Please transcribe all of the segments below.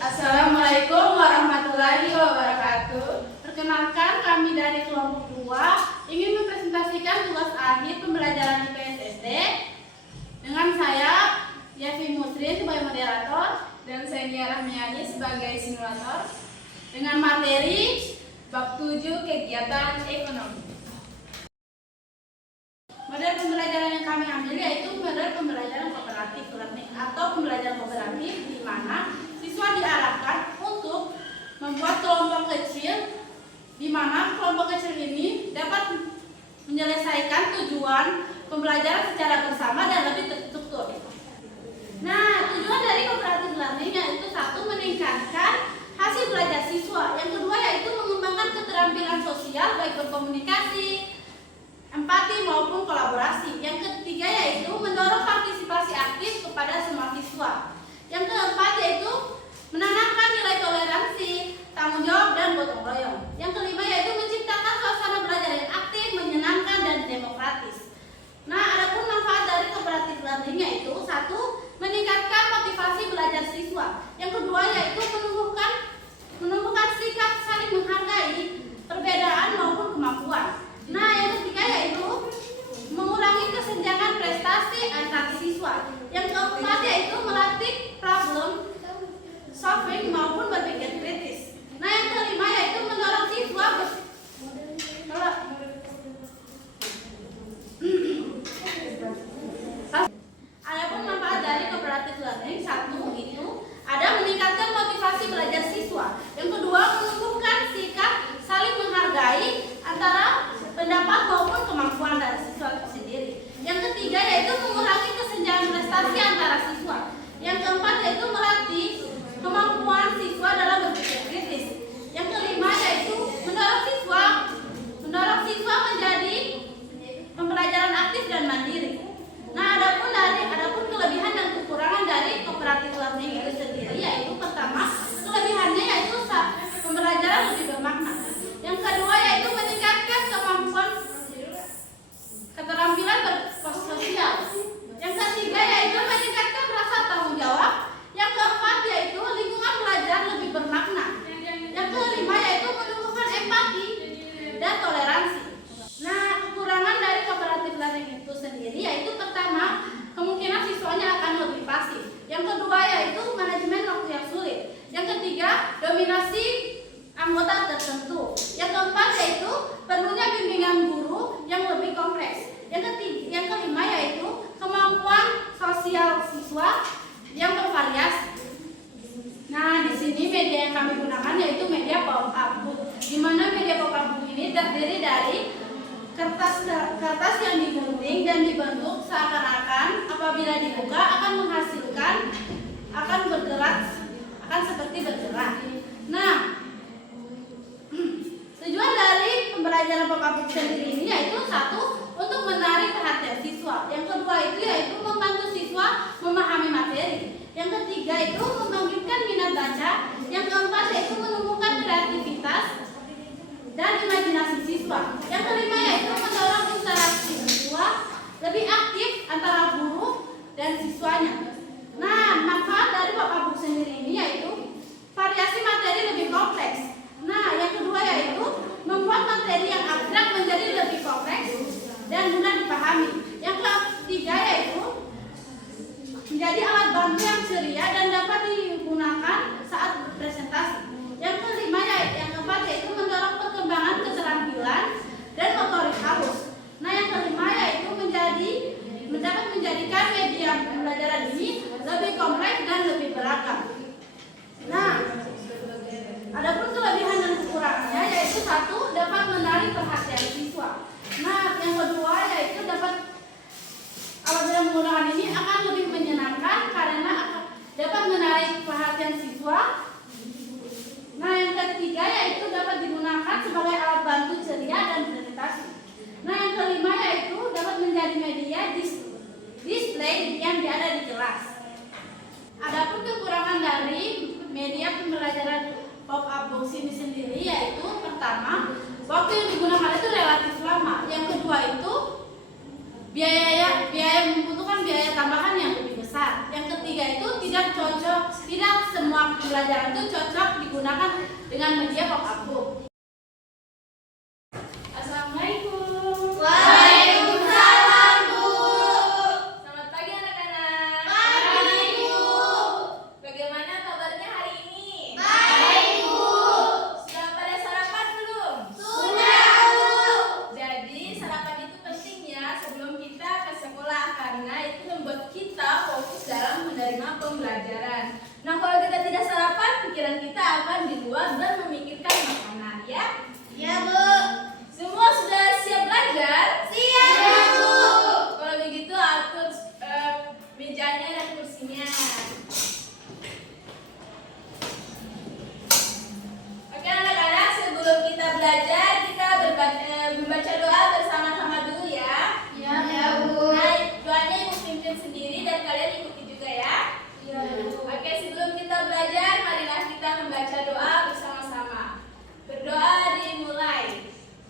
Assalamualaikum warahmatullahi wabarakatuh. Perkenalkan, kami dari kelompok 2 ingin mempresentasikan tugas akhir pembelajaran IPS SD dengan saya Yafi Musrin sebagai moderator dan saya Nia Rahmiani sebagai simulator dengan materi bab 7 kegiatan ekonomi. Model pembelajaran yang kami ambil yaitu model pembelajaran kooperatif learning atau pembelajaran kooperatif, di mana siswa diarahkan untuk membuat kelompok kecil, di mana kelompok kecil ini dapat menyelesaikan tujuan pembelajaran secara bersama dan lebih terstruktur. Nah, tujuan dari kooperatif learning yaitu satu, meningkatkan hasil belajar siswa. Yang kedua yaitu mengembangkan keterampilan sosial baik berkomunikasi, empati maupun kolaborasi. Yang ketiga yaitu mendorong partisipasi aktif kepada semua siswa. Yang keempat yaitu menanamkan nilai toleransi, tanggung jawab dan gotong royong. Yang kelima yaitu menciptakan suasana belajar yang aktif, menyenangkan dan demokratis. Nah, adapun manfaat dari cooperative learning yaitu satu, meningkatkan motivasi belajar siswa. Yang kedua yaitu menumbuhkan sikap saling menghargai perbedaan maupun kemampuan. Nah, yang ketiga yaitu mengurangi kesenjangan prestasi antar siswa. Yang keempat yaitu melatih problem solving maupun berpikir kritis. Nah, yang kelima yaitu mendorong siswa Adapun manfaat dari cooperative learning, satu itu ada meningkatkan motivasi belajar siswa. Yang kedua, menumbuhkan sikap saling menghargai antara pendapat maupun kemampuan dari siswa itu sendiri. Yang ketiga yaitu mengurangi kesenjangan prestasi antara siswa. Yang keempat yaitu melatih kemampuan siswa dalam berpikir kritis. Yang kelima yaitu mendorong siswa menjadi pembelajaran aktif dan mandiri. Nah, adapun kelebihan dan kekurangan dari cooperative learning itu sendiri yaitu pertama, kelebihannya yaitu pembelajaran lebih bermakna. Yang kedua yaitu meningkatkan kemampuan keterampilan bersosial. Yang ketiga yaitu meningkatkan rasa tanggung jawab. Yang keempat yaitu lingkungan belajar lebih bermakna. Yang kelima yaitu menumbuhkan empati dan toleransi. Nah, kekurangan dari cooperative learning itu sendiri yaitu pertama, kemungkinan siswanya akan lebih pasif. Yang kedua yaitu manajemen waktu yang sulit. Yang ketiga, dominasi anggota tertentu. Yang keempat yaitu perlunya bimbingan guru yang lebih kompleks. Yang kelima yaitu kemampuan sosial siswa yang bervariasi. Nah, di sini media yang kami gunakan yaitu media pop-up book, di mana media pop-up book ini terdiri dari kertas yang digunting dan dibentuk seakan-akan apabila dibuka akan seperti bergerak. Nah, tujuan dari pembelajaran pop-up book sendiri ini yaitu satu, untuk menarik perhatian siswa. Yang kedua itu yaitu membantu siswa memahami materi. Yang ketiga itu membangkitkan minat baca. Yang keempat yaitu menumbuhkan kreativitas dan imajinasi siswa. Yang kelima yaitu mendorong interaksi siswa lebih aktif antara guru dan siswanya. Nah, manfaat dari pop-up book sendiri ini yaitu variasi materi lebih kompleks. Nah, yang kedua yaitu membuat materi yang abstrak menjadi lebih kompleks dan mudah dipahami. Yang ketiga yaitu menjadi alat bantu yang ceria dan dapat digunakan saat presentasi. Yang kelima yang keempat yaitu mendorong perkembangan keterampilan dan motorik halus. Nah, yang kelima yaitu dapat menjadikan media pembelajaran ini lebih kompleks dan lebih beragam. Nah, adapun kelebihan dan kekurangannya yaitu satu, dapat menarik perhatian siswa. Nah, yang kedua yaitu apabila menggunakan ini akan lebih menyenangkan karena dapat menarik perhatian siswa. Nah, yang ketiga yaitu dapat digunakan sebagai alat bantu ceria dan presentasi. Nah, yang kelima yaitu dapat menjadi media display yang ada di kelas. Adapun kekurangan dari media pembelajaran pop-up book ini sendiri yaitu pertama, waktu yang digunakan itu relatif lama. Yang kedua itu biaya membutuhkan biaya tambahan yang lebih besar. Yang ketiga itu tidak semua pembelajaran itu cocok digunakan dengan media pop-up book. Assalamualaikum. Waalaikumsalam, Bu. Selamat pagi anak-anak. Pagi, Bu. Bagaimana kabarnya hari ini? Baik, Bu. Sudah pada sarapan belum? Sudah, Bu. Jadi sarapan itu penting ya sebelum kita ke sekolah karena itu membuat kita fokus dalam menerima pembelajaran. Nah kalau kita tidak sarapan, pikiran kita akan di luar dan memikirkan makanan ya. Ya, Bu. Semua sudah siap belajar? Siap, Bu. Kalau begitu atur mejanya dan kursinya. Oke anak-anak, sebelum kita belajar kita membaca doa bersama-sama dulu ya. Ya, Bu. Nah, doanya ibu pimpin sendiri dan kalian ikuti juga ya. Oke, sebelum kita belajar, marilah kita membaca doa bersama-sama. Berdoa dimulai.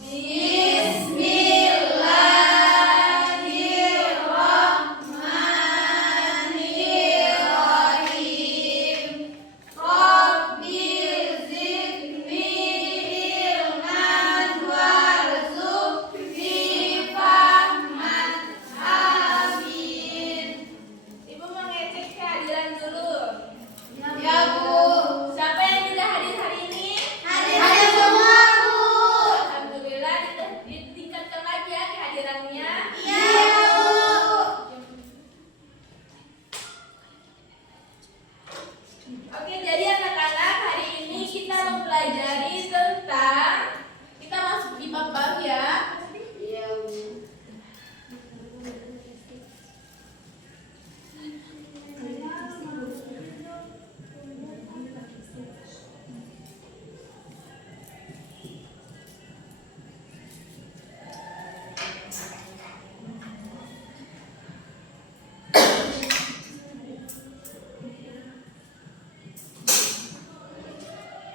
Bismillahirrahmanirrahim. Rabbil zidni ilman warzuqni fahman. Amin. Ibu mengecek kehadiran dulu. Ya, Bu. Siapa yang tidak hadir hari ini? Hadir semua, Bu. Alhamdulillah, ditingkatkan lagi ya kehadirannya. Iya, Bu. Oke, jadi anak-anak hari ini kita mempelajari tentang kita masuk di bab baru ya. Iya, Bu.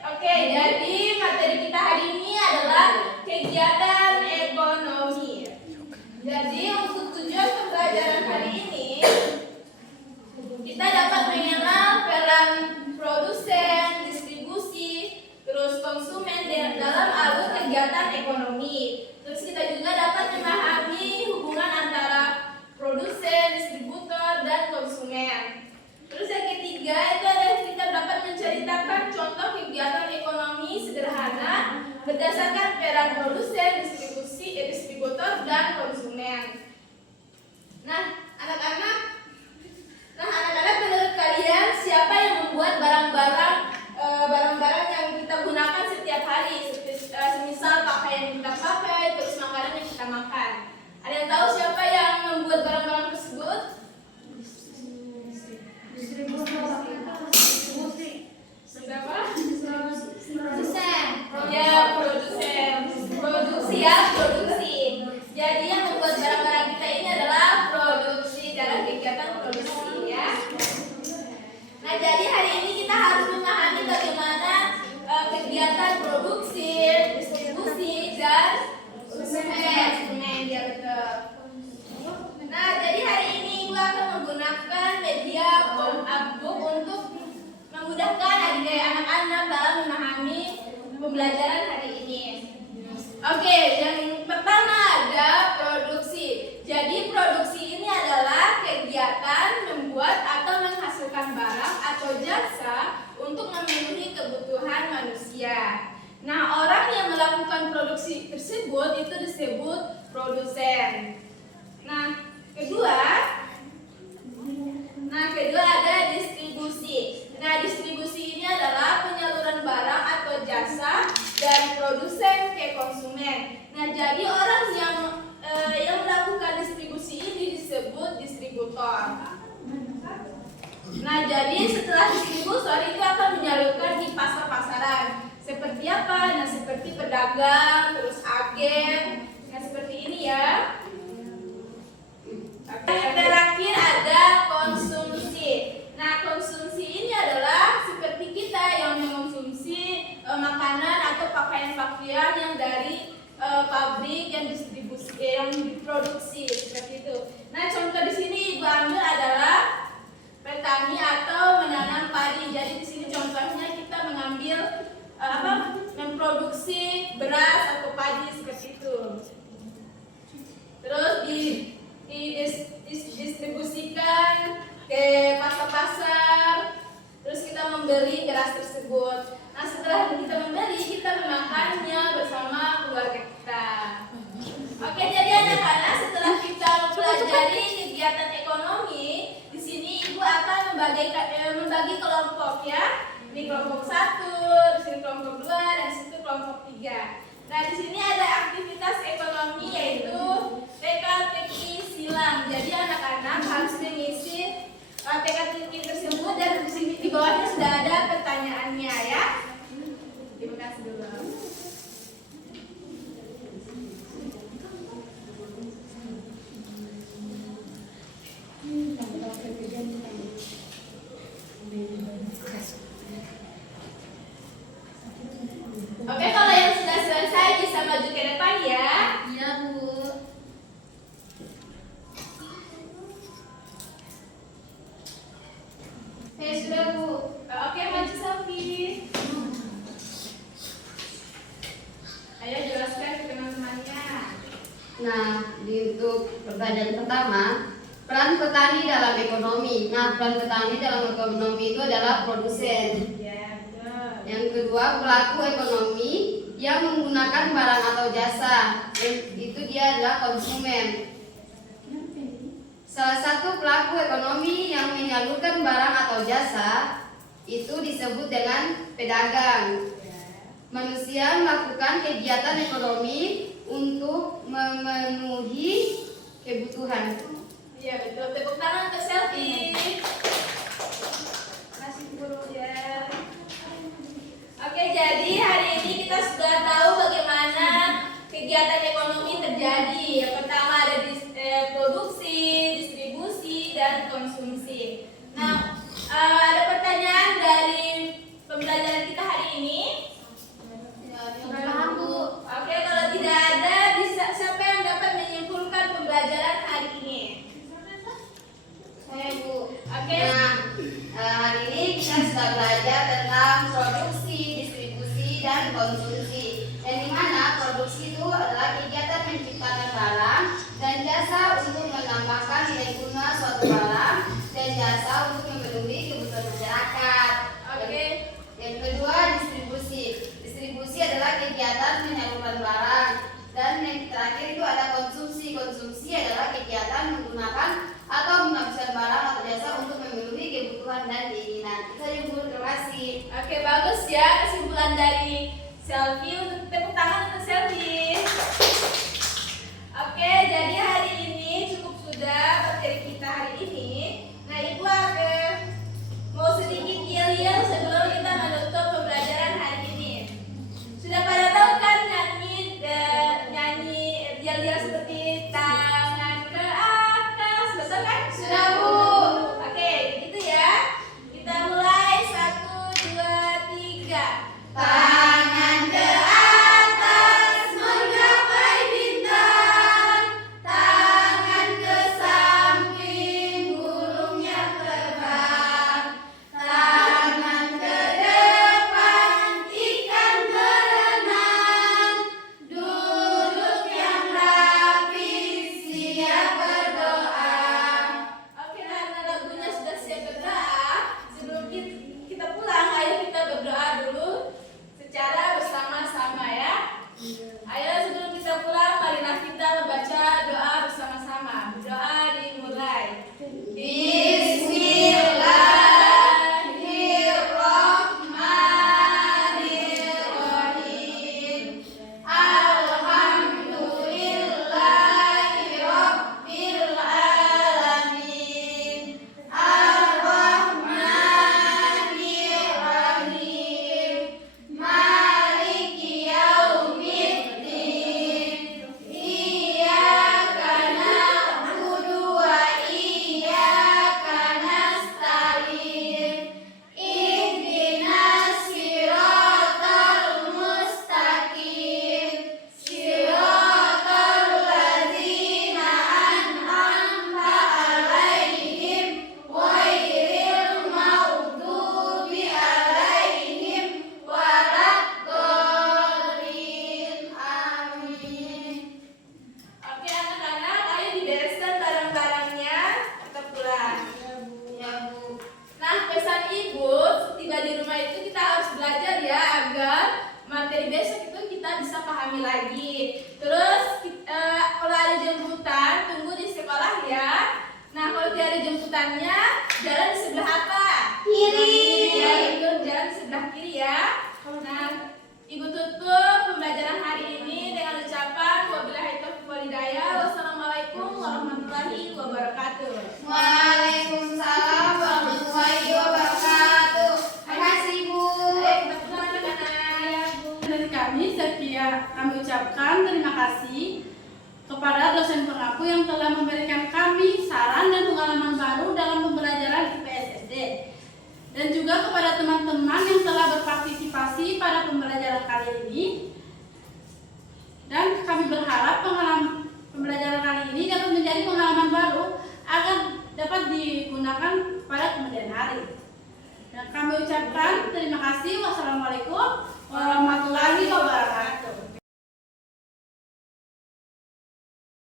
Oke, jadi materi kita hari ini adalah kegiatan ekonomi. Jadi untuk tujuan pembelajaran hari ini kita dapat mengenal peran produsen, distribusi, terus konsumen dalam alur kegiatan ekonomi. Terus kita juga dapat memahami hubungan antara produsen, distributor, dan konsumen. Terus yang ketiga itu adalah kita dapat menceritakan contoh kegiatan ekonomi sederhana berdasarkan peran produsen, distributor, dan konsumen. Nah, anak-anak menurut kalian siapa yang membuat barang-barang yang kita gunakan setiap hari? Semisal pakaian yang kita pakai, terus makanan yang kita makan. Ada yang tahu siapa yang membuat barang-barang tersebut? Siapa? Ya, produsen. Produksi. Jadi yang membuat barang-barang kita ini adalah produksi dalam kegiatan produksi ya. Nah, jadi hari ini kita harus memahami bagaimana kegiatan produksi, distribusi, dan konsumen. Ya betul. Nah, jadi hari ini Ibu akan menggunakan media pop-up book untuk memudahkan anak-anak dalam memahami pembelajaran hari ini. Oke, yang pertama ada produksi. Jadi produksi ini adalah kegiatan membuat atau menghasilkan barang atau jasa untuk memenuhi kebutuhan manusia. Nah, orang yang melakukan produksi tersebut itu disebut produsen. Nah, kedua ada distribusi. Nah, distribusi ini adalah penyaluran barang atau jasa dari produsen ke konsumen. Nah, jadi orang yang melakukan distribusi ini disebut distributor. Nah, jadi setelah distributor itu akan menyalurkan di pasar-pasaran. Seperti apa? Nah, seperti pedagang, terus agen. Nah, seperti ini ya. Yang terakhir ada konsumsi. Nah, konsumsi ini adalah seperti kita yang mengonsumsi makanan atau pakaian-pakaian yang dari pabrik yang diproduksi seperti itu. Nah, contoh di sini Ibu ambil adalah petani atau menanam padi. Jadi di sini memproduksi beras atau padi seperti itu. Terus didistribusikan ke pasar-pasar. Terus kita membeli beras tersebut. Nah, setelah kita membeli, kita memakannya bersama keluarga kita. Oke, jadi anak-anak, setelah kita mempelajari kegiatan ekonomi, di sini Ibu akan membagi kelompok ya. Ini kelompok 1, di sini kelompok 2, dan di situ kelompok 3. Nah, di sini ada aktivitas ekonomi yaitu teka-teki silang. Jadi anak-anak harus mengisi teka-teki tersebut dan di sini di bawahnya sudah ada pertanyaannya ya. Terima kasih dulu. Oke, kalau yang sudah selesai bisa maju ke depan ya. Iya, Bu. Sudah Bu. Oke, maju Sofi. Ayo jelaskan ke teman-temannya. Nah, untuk pertanyaan pertama, peran petani dalam ekonomi. Nah, peran petani dalam ekonomi itu adalah produsen. Ya, betul. Yang kedua, pelaku ekonomi yang menggunakan barang atau jasa. Itu dia adalah konsumen. Salah satu pelaku ekonomi yang menyalurkan barang atau jasa itu disebut dengan pedagang. Manusia melakukan kegiatan ekonomi untuk memenuhi kebutuhan. Iya, betul. Tepuk tangan untuk selfie. Masih guru ya. Oke, jadi hari ini kita sudah tahu bagaimana kegiatan ekonomi terjadi. Yang pertama ada produksi, distribusi, dan konsumsi. Nah, ada pertanyaan dari pembelajaran kita hari ini? Paham, Bu? Oke, kalau tidak ada, siapa yang dapat menyimpulkan pembelajaran hari ini? Saya, Bu. Oke. Nah, hari ini kita sudah belajar tentang produksi, distribusi, dan konsumsi. Yang dimana produksi itu adalah kegiatan menciptakan barang dan jasa untuk menambahkan nilai guna suatu barang dan jasa untuk memenuhi kebutuhan masyarakat. Oke. Yang kedua, distribusi. Distribusi adalah kegiatan menyalurkan barang. Dan yang terakhir itu ada konsumsi. Konsumsi adalah kegiatan menggunakan atau menghabiskan barang atau jasa untuk memenuhi kebutuhan dan keinginan. Itu saja, Bu. Terima kasih. Oke, bagus ya kesimpulan dari selfie. Untuk tepuk tangan untuk selfie. Oke, jadi hari ini cukup sudah materi kita hari ini. Nah, Ibu akan mau sedikit yel-yel sebelum kita menutup pembelajaran hari ini. Sudah pada tahu kan nyanyi yel-yel seperti tangan ke atas, betul kan? Sudah, Bu. Oke, gitu ya. Kita mulai 1, 2, 3. Tangan ke atas, pesan ibu, tiba di rumah itu kita harus belajar ya agar materi besok itu kita bisa pahami lagi. Terus kalau ada jemputan tunggu di sekolah ya. Nah kalau tidak ada jemputannya jalan di sebelah apa? Kiri. Ya, itu jalan di sebelah kiri ya. Nah ibu tutup pembelajaran hari ini dengan ucapan wabillahi taufiq wal hidayah. Wassalamualaikum warahmatullahi wabarakatuh. Waalaikumsalam warahmatullahi wabarakatuh. Terima kasih Bu. Kita pulang anak-anak. Dari kami kami ucapkan terima kasih kepada dosen pengaku yang telah memberikan kami saran dan pengalaman baru dalam pembelajaran IPS SD, dan juga kepada teman-teman yang telah berpartisipasi pada pembelajaran kali ini. Dan kami berharap pembelajaran kali ini dapat menjadi pengalaman baru agar dapat digunakan pada kemudian hari. Dan kami ucapkan terima kasih. Wassalamualaikum